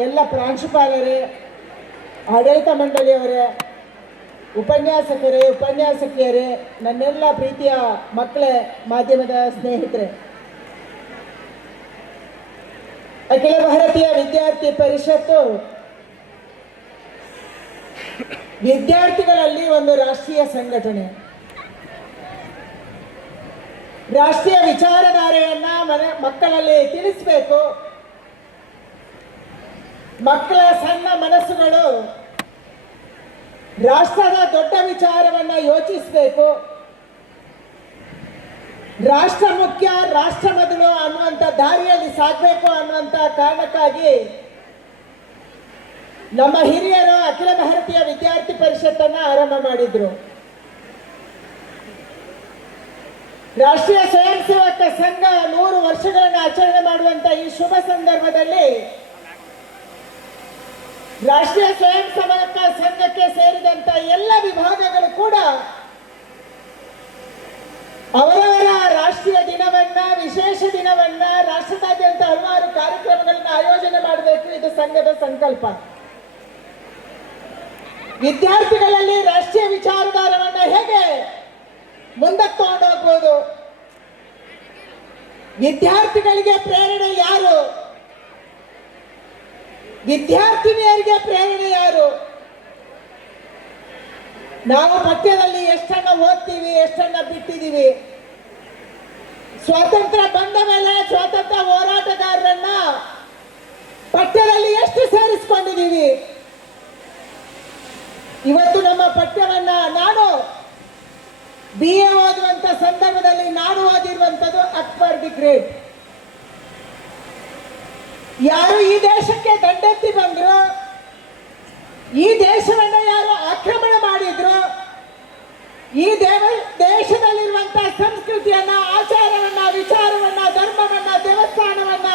ಎಲ್ಲ ಪ್ರಾಂಶುಪಾಲರೇ, ಆಡಳಿತ ಮಂಡಳಿಯವರೇ, ಉಪನ್ಯಾಸಕರೇ, ಉಪನ್ಯಾಸಕಿಯರೇ, ನನ್ನೆಲ್ಲ ಪ್ರೀತಿಯ ಮಕ್ಕಳೇ, ಮಾಧ್ಯಮದ ಸ್ನೇಹಿತರೆ. ಅಖಿಲ ಭಾರತೀಯ ವಿದ್ಯಾರ್ಥಿ ಪರಿಷತ್ತು ವಿದ್ಯಾರ್ಥಿಗಳಲ್ಲಿ ಒಂದು ರಾಷ್ಟ್ರೀಯ ಸಂಘಟನೆ. ರಾಷ್ಟ್ರೀಯ ವಿಚಾರಧಾರೆಯನ್ನ ಮನೆ ಮಕ್ಕಳಲ್ಲಿ ತಿಳಿಸಬೇಕು. ಮಕ್ಕಳ ಸಣ್ಣ ಮನಸ್ಸುಗಳು ರಾಷ್ಟ್ರದ ದೊಡ್ಡ ವಿಚಾರವನ್ನ ಯೋಚಿಸಬೇಕು. ರಾಷ್ಟ್ರ ಮುಖ್ಯ, ರಾಷ್ಟ್ರ ಮೊದಲು ಅನ್ನುವಂಥ ದಾರಿಯಲ್ಲಿ ಸಾಗಬೇಕು ಅನ್ನುವಂಥ ಕಾರಣಕ್ಕಾಗಿ ನಮ್ಮ ಹಿರಿಯರು ಅಖಿಲ ಭಾರತೀಯ ವಿದ್ಯಾರ್ಥಿ ಪರಿಷತ್ತನ್ನು ಆರಂಭ ಮಾಡಿದ್ರು. ರಾಷ್ಟ್ರೀಯ ಸ್ವಯಂ ಸೇವಕ ಸಂಘ ನೂರು ವರ್ಷಗಳನ್ನು ಆಚರಣೆ ಮಾಡುವಂತ ಈ ಶುಭ ಸಂದರ್ಭದಲ್ಲಿ ರಾಷ್ಟ್ರೀಯ ಸ್ವಯಂ ಸೇವಕ ಸಂಘಕ್ಕೆ ಸೇರಿದಂತ ಎಲ್ಲ ವಿಭಾಗಗಳು ಕೂಡ ಅವರವರ ರಾಷ್ಟ್ರೀಯ ದಿನವನ್ನ, ವಿಶೇಷ ದಿನವನ್ನ, ರಾಷ್ಟ್ರದಾದ್ಯಂತ ಹಲವಾರು ಕಾರ್ಯಕ್ರಮಗಳನ್ನ ಆಯೋಜನೆ ಮಾಡಬೇಕು. ಇದು ಸಂಘದ ಸಂಕಲ್ಪ. ವಿದ್ಯಾರ್ಥಿಗಳಲ್ಲಿ ರಾಷ್ಟ್ರೀಯ ವಿಚಾರಧಾರವನ್ನ ಹೇಗೆ ಮುಂದಕ್ಕೆ ತಗೊಂಡೋಗ್ಬೋದು? ವಿದ್ಯಾರ್ಥಿಗಳಿಗೆ ಪ್ರೇರಣೆ ಯಾರು ವಿದ್ಯಾರ್ಥಿನಿಯರಿಗೆ ಪ್ರೇರಣೆ ಯಾರು? ನಾವು ಪಠ್ಯದಲ್ಲಿ ಎಷ್ಟನ್ನ ಓದ್ತೀವಿ, ಎಷ್ಟನ್ನ ಬಿಟ್ಟಿದ್ದೀವಿ ಸ್ವಾತಂತ್ರ್ಯ ಬಂದ ಮೇಲೆ ಸ್ವಾತಂತ್ರ್ಯ ಹೋರಾಟಗಾರರನ್ನ ಪಠ್ಯದಲ್ಲಿ ಎಷ್ಟು ಸೇರಿಸ್ಕೊಂಡಿದ್ದೀವಿ ಇವತ್ತು ನಮ್ಮ ಪಠ್ಯವನ್ನ ನಾನು ಬಿ ಎ ಓದುವಂತ ಸಂದರ್ಭದಲ್ಲಿ ನಾನು ಓದಿರುವಂತದ್ದು ಅಕ್ಬರ್ ದಿ ಗ್ರೇಟ್ ಯಾರು ಈ ದೇಶಕ್ಕೆ ದಂಡೆತ್ತಿ ಬಂದ್ರು? ಈ ದೇಶವನ್ನು ಯಾರು ಆಕ್ರಮಣ ಮಾಡಿದ್ರು? ಈ ದೇವ ದೇಶದಲ್ಲಿರುವಂತಹ ಸಂಸ್ಕೃತಿಯನ್ನ, ಆಚಾರವನ್ನ, ವಿಚಾರವನ್ನ, ಧರ್ಮವನ್ನ, ದೇವಸ್ಥಾನವನ್ನ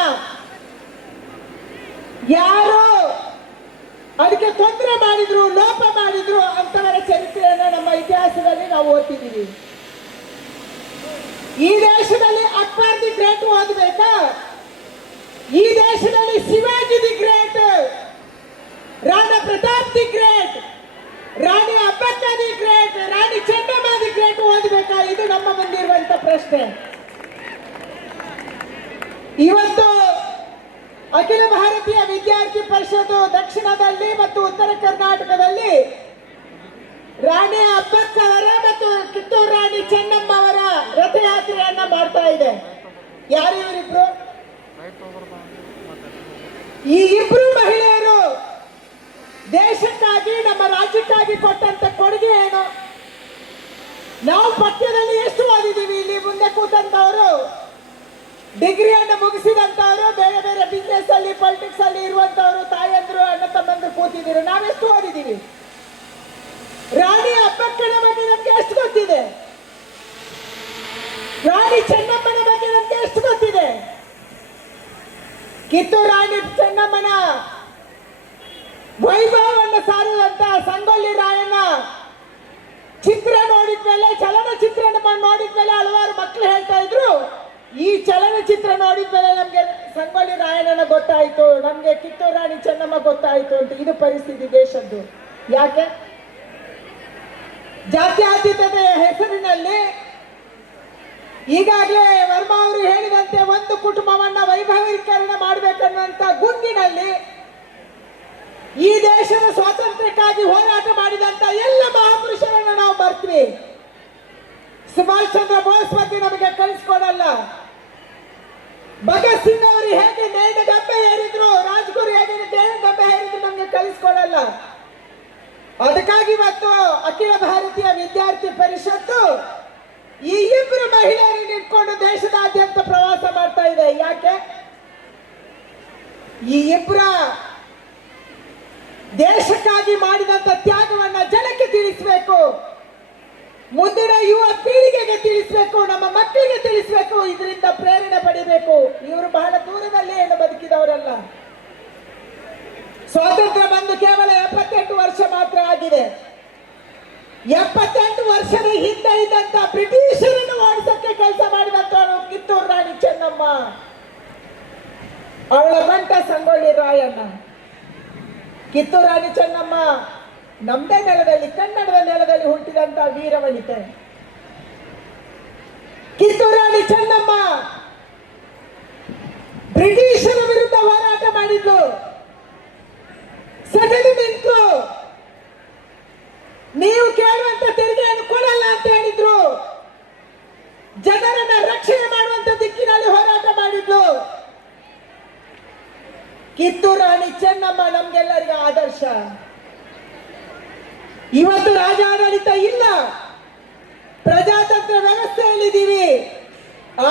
ಯಾರು ಅದಕ್ಕೆ ತೊಂದರೆ ಮಾಡಿದ್ರು, ಲೋಪ ಮಾಡಿದ್ರು ಅಂತವರ ಚರಿತ್ರೆಯನ್ನು ನಮ್ಮ ಇತಿಹಾಸದಲ್ಲಿ ನಾವು ಓದ್ತಿದ್ದೀವಿ. ಈ ದೇಶದಲ್ಲಿ ಅಕ್ಬರ್ ದಿ ಗ್ರೇಟ್ ಓದಬೇಕಾ? ಈ ದೇಶದಲ್ಲಿ Shivaji the great, Rana Pratap the great, Rani Abbakka the great, Rani Chennamma the great ಓದಬೇಕಾ? ಇದು ನಮ್ಮ ಮುಂದಿರುವಂತ ಪ್ರಶ್ನೆ. ಇವತ್ತು ಅಖಿಲ ಭಾರತೀಯ ವಿದ್ಯಾರ್ಥಿ ಪರಿಷತ್ತು ದಕ್ಷಿಣದಲ್ಲಿ ಮತ್ತು ಉತ್ತರ ಕರ್ನಾಟಕದಲ್ಲಿ ರಾಣಿ ಅಬ್ಬಕ್ಕ ಅವರ ಮತ್ತು ಕಿತ್ತೂರು ರಾಣಿ ಚೆನ್ನಮ್ಮ ಅವರ ರಥಯಾತ್ರೆಯನ್ನ ಮಾಡ್ತಾ ಇದೆ. ಯಾರು ಈ ಇಬ್ರು ಮಹಿಳೆಯರು ದೇಶಕ್ಕಾಗಿ, ನಮ್ಮ ರಾಜ್ಯಕ್ಕಾಗಿ ಕೊಟ್ಟಂತ ಕೊಡುಗೆ ಏನು? ನಾವು ಪಠ್ಯದಲ್ಲಿ ಎಷ್ಟು ಓದಿದ್ದೀವಿ? ಇಲ್ಲಿ ಮುಂದೆ ಕೂತಂತವರು ಡಿಗ್ರಿಯನ್ನು ಮುಗಿಸಿದಂತವರು ಬೇರೆ ಬೇರೆ ಬಿಸ್ನೆಸ್ ಅಲ್ಲಿ ಪೊಲಿಟಿಕ್ಸ್ ಅಲ್ಲಿ ಇರುವಂತವರು ತಾಯಂದ್ರು, ಅಣ್ಣ ತಮ್ಮಂದ್ರು ಕೂತಿದ್ದೀರಿ. ನಾವೆಷ್ಟು ಓದಿದ್ದೀವಿ? ರಾಣಿ ಅಬ್ಬಕ್ಕನ ಬಗ್ಗೆ ನಮ್ಗೆ ಎಷ್ಟು ಗೊತ್ತಿದೆ? ರಾಣಿ ಚೆನ್ನಮ್ಮನ ಬಗ್ಗೆ ನಮ್ಗೆ ಎಷ್ಟು ಗೊತ್ತಿದೆ? ಕಿತ್ತೂರು ರಾಣಿ ಚೆನ್ನಮ್ಮನ ವೈಭವವನ್ನು ಸಾರುವಂತ ಸಂಗೊಳ್ಳಿ ರಾಯಣ್ಣ. ಚಿತ್ರ ನೋಡಿದ್ಮೇಲೆ, ಚಲನಚಿತ್ರ ನೋಡಿದ್ಮೇಲೆ ಹಲವಾರು ಮಕ್ಕಳು ಹೇಳ್ತಾ ಇದ್ರು. ಈ ಚಲನಚಿತ್ರ ನೋಡಿದ್ಮೇಲೆ ನಮಗೆ ಸಂಗೊಳ್ಳಿ ರಾಯಣ್ಣನ ಗೊತ್ತಾಯ್ತು, ನಮಗೆ ಕಿತ್ತೂರು ರಾಣಿ ಚೆನ್ನಮ್ಮ ಗೊತ್ತಾಯ್ತು ಅಂತ ಇದು ಪರಿಸ್ಥಿತಿ ದೇಶದ್ದು. ಯಾಕೆ? ಜಾತ್ಯಾತೀತತೆಯ ಹೆಸರಿನಲ್ಲಿ ಈಗಾಗಲೇ ವರ್ಮಾ ಅವರು ಹೇಳಿದಂತೆ ಒಂದು ಕುಟುಂಬವನ್ನ ವೈಭವೀಕರಣ ಮಾಡಬೇಕನ್ನುವಂತ ಗುಂಗಿನಲ್ಲಿ ಈ ದೇಶದ ಸ್ವಾತಂತ್ರ್ಯಕ್ಕಾಗಿ ಹೋರಾಟ ಮಾಡಿದಂತ ಎಲ್ಲ ಮಹಾಪುರುಷರನ್ನ ನಾವು ಬರ್ತೀವಿ ಸುಭಾಷ್ ಚಂದ್ರ ಬೋಸ್ ಬಗ್ಗೆ ನಮಗೆ ಕಳಿಸ್ಕೊಡಲ್ಲ. ಭಗತ್ ಸಿಂಗ್ ಅವರು ಹೇಗೆ ನೇಣ ಡಬ್ಬೆ ಹೇರಿದ್ರು ರಾಜ್ಗುರು ಹೇಗೆ ನೇಣ ಡಬ್ಬೆ ಹೇರಿದ್ರು ನಮಗೆ ಕಳಿಸ್ಕೊಡಲ್ಲ. ಅದಕ್ಕಾಗಿ ಇವತ್ತು ಅಖಿಲ ಭಾರತೀಯ ವಿದ್ಯಾರ್ಥಿ ಪರಿಷತ್ತು ಈ ಇಬ್ಬರು ಮಹಿಳೆಯರನ್ನು ಇಟ್ಕೊಂಡು ದೇಶದಾದ್ಯಂತ ಪ್ರವಾಸ ಮಾಡ್ತಾ ಇದೆ. ಯಾಕೆ? ಈ ಇಬ್ಬರ ದೇಶಕ್ಕಾಗಿ ಮಾಡಿದಂತ ತ್ಯಾಗವನ್ನ ಜನಕ್ಕೆ ತಿಳಿಸಬೇಕು. ಮುಂದಿನ ಯುವ ಪೀಳಿಗೆಗೆ ತಿಳಿಸಬೇಕು, ನಮ್ಮ ಮಕ್ಕಳಿಗೆ ತಿಳಿಸಬೇಕು, ಇದರಿಂದ ಪ್ರೇರಣೆ ಪಡಿಬೇಕು. ಇವರು ಬಹಳ ದೂರದಲ್ಲಿ ಏನು ಬದುಕಿದವರಲ್ಲ. ಸ್ವಾತಂತ್ರ್ಯ ಬಂದು ಕೇವಲ ಎಪ್ಪತ್ತೆಂಟು ವರ್ಷ ಮಾತ್ರ ಆಗಿದೆ. ಎಪ್ಪತ್ತೆಂಟು ವರ್ಷದ ಹಿಂದೆ ಇದ್ದಂತ ಬ್ರಿಟಿಷರನ್ನು ಓಡಿಸಕ್ಕೆ ಕೆಲಸ ಮಾಡಿದಂತ ಕಿತ್ತೂರು ರಾಣಿ ಚೆನ್ನಮ್ಮ. ಅವಳ ಗಂಟ ಸಂಗೊಳ್ಳಿ ರಾಯಣ್ಣ. ಕಿತ್ತೂರು ರಾಣಿ ಚೆನ್ನಮ್ಮ ನಮ್ಮದೇ ನೆಲದಲ್ಲಿ, ಕನ್ನಡದ ನೆಲದಲ್ಲಿ ಹುಟ್ಟಿದಂತ ವೀರವನಿತೆ. ಕಿತ್ತೂರು ರಾಣಿ ಚೆನ್ನಮ್ಮ ಬ್ರಿಟಿಷರ ವಿರುದ್ಧ ಹೋರಾಟ ಮಾಡಿದ್ದು ಸೆಟೆದು ನಿಂತು ನೀವು ಕೇಳುವಂತ ತೆರಿಗೆಯನ್ನು ಕೊಡಲ್ಲ ಅಂತ ಹೇಳಿದ್ರು ಜನರನ್ನ ರಕ್ಷಣೆ ಮಾಡುವಂತ ದಿಕ್ಕಿನಲ್ಲಿ ಹೋರಾಟ ಮಾಡಿದ್ಲು ಕಿತ್ತೂರು ರಾಣಿ ಚೆನ್ನಮ್ಮ ನಮ್ಗೆಲ್ಲರಿಗೂ ಆದರ್ಶ ಇವತ್ತು ರಾಜಾಡಳಿತ ಇಲ್ಲ. ಪ್ರಜಾತಂತ್ರ ವ್ಯವಸ್ಥೆಯಲ್ಲಿದ್ದೀವಿ.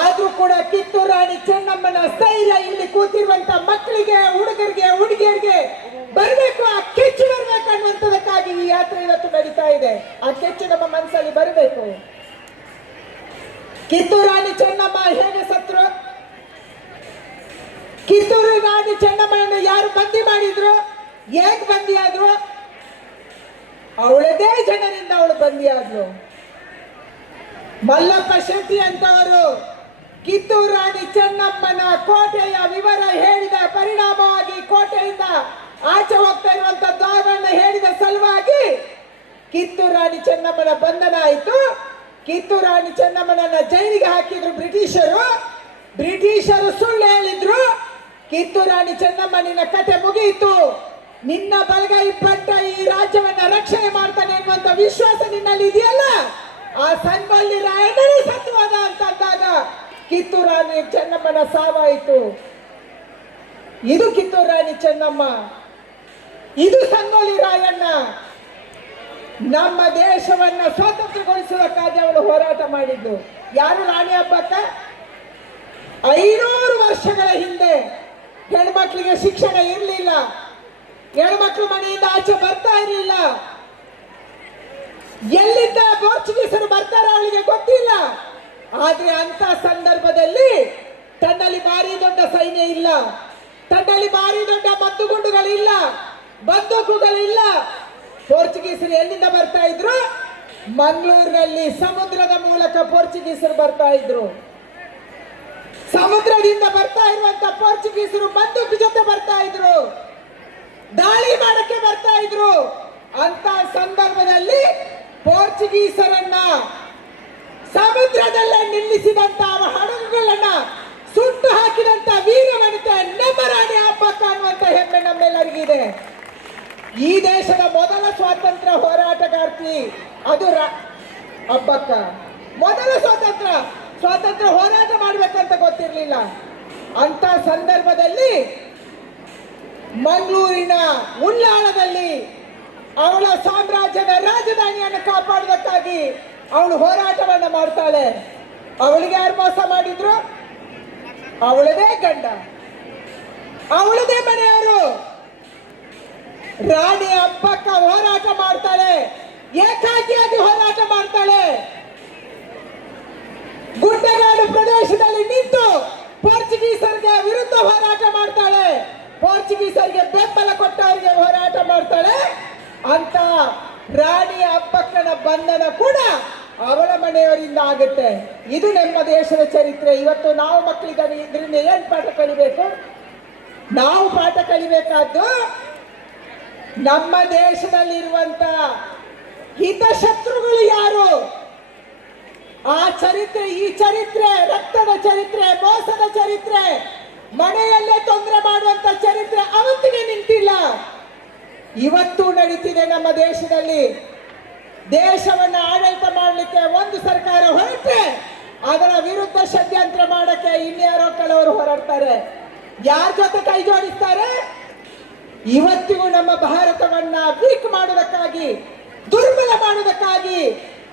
ಆದ್ರೂ ಕೂಡ ಕಿತ್ತೂರು ರಾಣಿ ಚೆನ್ನಮ್ಮನ ಸ್ಥೈರ್ಯ ಇಲ್ಲಿ ಕೂತಿರುವಂತ ಮಕ್ಕಳಿಗೆ, ಹುಡುಗರಿಗೆ, ಹುಡುಗಿಯರಿಗೆ ಬರಬೇಕು, ಆ ಕೆಚ್ಚು ಬರ್ಬೇಕು ಅನ್ನುವಂಥದಕ್ಕಾಗಿ ಈ ಯಾತ್ರೆ ಇವತ್ತು ನಡೀತಾ ಇದೆ. ಆ ಕೆಚ್ಚು ನಮ್ಮ ಮನಸ್ಸಲ್ಲಿ ಬರಬೇಕು. ಕಿತ್ತೂರು ರಾಣಿ ಚೆನ್ನಮ್ಮ ಹೇಗೆ ಸತ್ರು? ಕಿತ್ತೂರು ರಾಣಿ ಚೆನ್ನಮ್ಮನನ್ನು ಯಾರು ಬಂದಿ ಮಾಡಿದ್ರು? ಹೇಗ್ ಬಂದಿ ಆದ್ರು ಅವಳದೇ ಜನರಿಂದ ಅವಳು ಬಂದಿಯಾದ್ಲು. ಮಲ್ಲಪ್ಪ ಶೆಟ್ಟಿ ಅಂತವರು ಕಿತ್ತೂರು ರಾಣಿ ಚೆನ್ನಮ್ಮನ ಕೋಟೆಯ ವಿವರ ಹೇಳಿದ ಪರಿಣಾಮವಾಗಿ ಕೋಟೆಯಿಂದ ಆಚೆ ಹೋಗ್ತಾ ಇರುವಂತ ದ್ವಾರವನ್ನ ಹೇಳಿದ ಸಲುವಾಗಿ ಕಿತ್ತೂರು ರಾಣಿ ಚೆನ್ನಮ್ಮನ ಬಂಧನ ಆಯಿತು. ಕಿತ್ತೂರು ರಾಣಿ ಚೆನ್ನಮ್ಮನನ್ನ ಜೈಲಿಗೆ ಹಾಕಿದ್ರು ಬ್ರಿಟಿಷರು. ಬ್ರಿಟಿಷರು ಸುಳ್ಳು ಹೇಳಿದ್ರು. ಕಿತ್ತೂರು ರಾಣಿ ಚೆನ್ನಮ್ಮನಿನ ಕತೆ ಮುಗಿಯಿತು. ನಿನ್ನ ಬಲಗೈ ಪಟ್ಟ ಈ ರಾಜ್ಯವನ್ನ ರಕ್ಷಣೆ ಮಾಡ್ತಾನೆ ಅನ್ನುವಂತ ವಿಶ್ವಾಸ ನಿನ್ನಲ್ಲಿ ಇದೆಯಲ್ಲ? ಆ ಸಂಗೊಳ್ಳಿ ರಾಯಣನೇ ಸತ್ವಾದ ಅಂತ ಅಂದಾಗ ಕಿತ್ತೂರು ರಾಣಿ ಚೆನ್ನಮ್ಮನ ಸಾವಾಯಿತು. ಇದು ಕಿತ್ತೂರು ರಾಣಿ ಚೆನ್ನಮ್ಮ. ಇದು ಸಂಗೊಳ್ಳಿ ರಾಯಣ್ಣ. ನಮ್ಮ ದೇಶವನ್ನ ಸ್ವಾತಂತ್ರ್ಯಗೊಳಿಸುವುದಕ್ಕಾಗಿ ಅವಳು ಹೋರಾಟ ಮಾಡಿದ್ದು. ಯಾರು ರಾಣಿ ಹಬ್ಬಕ್ಕ? ಐನೂರು ವರ್ಷಗಳ ಹಿಂದೆ ಹೆಣ್ಮಕ್ಳಿಗೆ ಶಿಕ್ಷಣ ಇರಲಿಲ್ಲ. ಹೆಣ್ಮಕ್ಳು ಮನೆಯಿಂದ ಆಚೆ ಬರ್ತಾ ಇರಲಿಲ್ಲ. ಎಲ್ಲಿದ್ದ ಪೋರ್ಚುಗೀಸರು ಬರ್ತಾರ ಅವಳಿಗೆ ಗೊತ್ತಿಲ್ಲ. ಆದ್ರೆ ಅಂತ ಸಂದರ್ಭದಲ್ಲಿ ತನ್ನಲ್ಲಿ ಭಾರಿ ದೊಡ್ಡ ಸೈನ್ಯ ಇಲ್ಲ. ತನ್ನಲ್ಲಿ ಭಾರಿ ದೊಡ್ಡ ಮದ್ದುಗುಂಡುಗಳಿಲ್ಲ ಬಂದೂಕುಗಳಿಲ್ಲ. ಪೋರ್ಚುಗೀಸರು ಎಲ್ಲಿಂದ ಬರ್ತಾ ಇದ್ರು? ಮಂಗಳೂರಿನಲ್ಲಿ ಸಮುದ್ರದ ಮೂಲಕ ಪೋರ್ಚುಗೀಸರು ಬರ್ತಾ ಇದ್ರು. ಸಮುದ್ರದಿಂದ ಬರ್ತಾ ಇರುವಂತ ಪೋರ್ಚುಗೀಸರು ಬಂದೂಕು ಜೊತೆ ಬರ್ತಾ ಇದ್ರು. ದಾಳಿ ಮಾಡಕ್ಕೆ ಬರ್ತಾ ಇದ್ರು. ಅಂತ ಸಂದರ್ಭದಲ್ಲಿ ಪೋರ್ಚುಗೀಸರನ್ನ ಸಮುದ್ರದಲ್ಲೇ ನಿಲ್ಲಿಸಿದಂತ ಹಡಗುಗಳನ್ನ ಸುಟ್ಟು ಹಾಕಿದಂತ ವೀರವನಿತೆ ನಮ್ಮ ರಾಣಿ ಅಪ್ಪಕ್ಕ ಅನ್ನುವಂತ ಹೆಮ್ಮೆ ನಮ್ಮೆಲ್ಲರಿಗಿದೆ ಈ ದೇಶದ ಮೊದಲ ಸ್ವಾತಂತ್ರ್ಯ ಹೋರಾಟಗಾರ್ತಿ ಅದು ಅಬ್ಬಕ್ಕ ಮೊದಲ ಸ್ವಾತಂತ್ರ್ಯ ಸ್ವಾತಂತ್ರ್ಯ ಹೋರಾಟ ಮಾಡ್ಬೇಕಂತ ಗೊತ್ತಿರಲಿಲ್ಲ. ಅಂತ ಸಂದರ್ಭದಲ್ಲಿ ಮಂಗಳೂರಿನ ಉಳ್ಳಾಳದಲ್ಲಿ ಅವಳ ಸಾಮ್ರಾಜ್ಯದ ರಾಜಧಾನಿಯನ್ನು ಕಾಪಾಡುವುದಕ್ಕಾಗಿ ಅವಳು ಹೋರಾಟವನ್ನು ಮಾಡ್ತಾಳೆ. ಅವಳಿಗೆ ಯಾರು ಮೋಸ ಮಾಡಿದ್ರು? ಅವಳದೇ ಗಂಡ. ಅವಳದೇ ಮನೆಯವರು. ರಾಣಿ ಹಬ್ಬಕ್ಕ ಹೋರಾಟ ಮಾಡ್ತಾಳೆ. ಏಕಾಕಿಯಾಗಿ ಹೋರಾಟ ಮಾಡ್ತಾಳೆ. ಗುಡ್ಡಗಾಡು ಪ್ರದೇಶದಲ್ಲಿ ನಿಂತು ಪೋರ್ಚುಗೀಸರಿಗೆ ವಿರುದ್ಧ ಹೋರಾಟ ಮಾಡ್ತಾಳೆ. ಪೋರ್ಚುಗೀಸರಿಗೆ ಬೆಂಬಲ ಕೊಟ್ಟವರಿಗೆ ಹೋರಾಟ ಮಾಡ್ತಾಳೆ. ಅಂತ ರಾಣಿಯ ಅಪ್ಪಕ್ಕನ ಬಂಧನ ಕೂಡ ಅವಳ ಮನೆಯವರಿಂದ ಆಗುತ್ತೆ. ಇದು ನಮ್ಮ ದೇಶದ ಚರಿತ್ರೆ. ಇವತ್ತು ನಾವು ಮಕ್ಕಳಿಗೆ ಇದರಿಂದ ಏನ್ ಪಾಠ ಕಲಿಬೇಕು? ನಾವು ಪಾಠ ಕಲಿಬೇಕಾದ್ದು ನಮ್ಮ ದೇಶದಲ್ಲಿರುವಂತ ಹಿತಶತ್ರುಗಳು ಯಾರು? ಆ ಚರಿತ್ರೆ, ಈ ಚರಿತ್ರೆ, ರಕ್ತದ ಚರಿತ್ರೆ, ಮೋಸದ ಚರಿತ್ರೆ. ಮನೆಯಲ್ಲೇ ತೊಂದರೆ ಮಾಡುವಂತ ಚರಿತ್ರೆ ಅವತ್ತಿಗೆ ನಿಂತಿಲ್ಲ. ಇವತ್ತು ನಡೀತಿದೆ ನಮ್ಮ ದೇಶದಲ್ಲಿ. ದೇಶವನ್ನ ಆಡಳಿತ ಮಾಡಲಿಕ್ಕೆ ಒಂದು ಸರ್ಕಾರ ಹೊರಟ್ರೆ ಅದರ ವಿರುದ್ಧ ಷಡ್ಯಂತ್ರ ಮಾಡಕ್ಕೆ ಇನ್ಯಾರೋ ಕೆಲವರು ಹೊರಡ್ತಾರೆ. ಯಾರ ಜೊತೆ ಕೈ ಜೋಡಿಸ್ತಾರೆ? ಇವತ್ತಿಗೂ ನಮ್ಮ ಭಾರತವನ್ನ ವೀಕ್ ಮಾಡುವುದಕ್ಕಾಗಿ, ದುರ್ಬಲ ಮಾಡುವುದಕ್ಕಾಗಿ